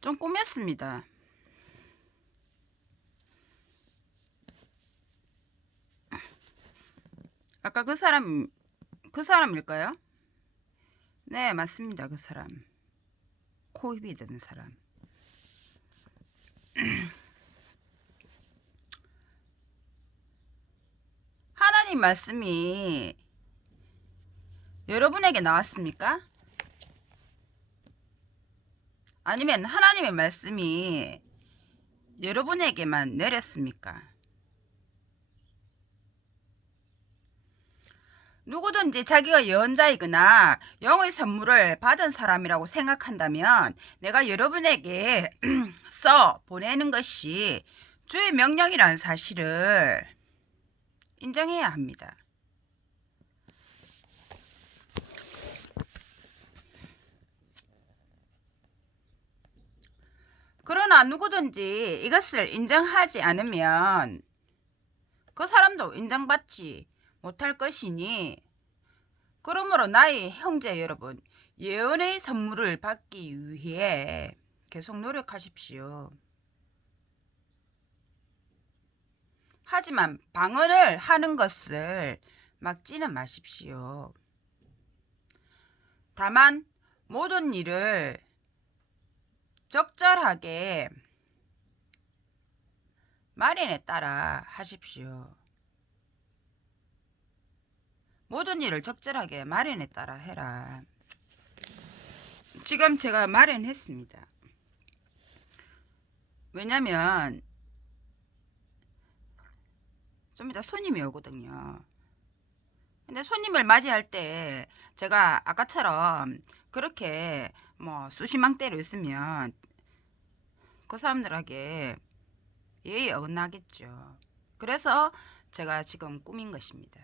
좀 꾸몄습니다. 아까 그 사람 그 사람일까요? 네, 맞습니다. 그 사람. 코입이 되는 사람. 하나님 말씀이 여러분에게 나왔습니까? 아니면 하나님의 말씀이 여러분에게만 내렸습니까? 누구든지 자기가 예언자이거나 영의 선물을 받은 사람이라고 생각한다면 내가 여러분에게 써 보내는 것이 주의 명령이라는 사실을 인정해야 합니다. 그러나 누구든지 이것을 인정하지 않으면 그 사람도 인정받지 못할 것이니 그러므로 나의 형제 여러분 예언의 선물을 받기 위해 계속 노력하십시오. 하지만 방언을 하는 것을 막지는 마십시오. 다만 모든 일을 적절하게 마련에 따라 하십시오. 모든 일을 적절하게 마련에 따라 해라. 지금 제가 마련했습니다. 왜냐면 좀 이따 손님이 오거든요. 근데 손님을 맞이할 때 제가 아까처럼 그렇게 뭐 수시망대로 있으면 그 사람들에게 예의 어긋나겠죠. 그래서 제가 지금 꾸민 것입니다.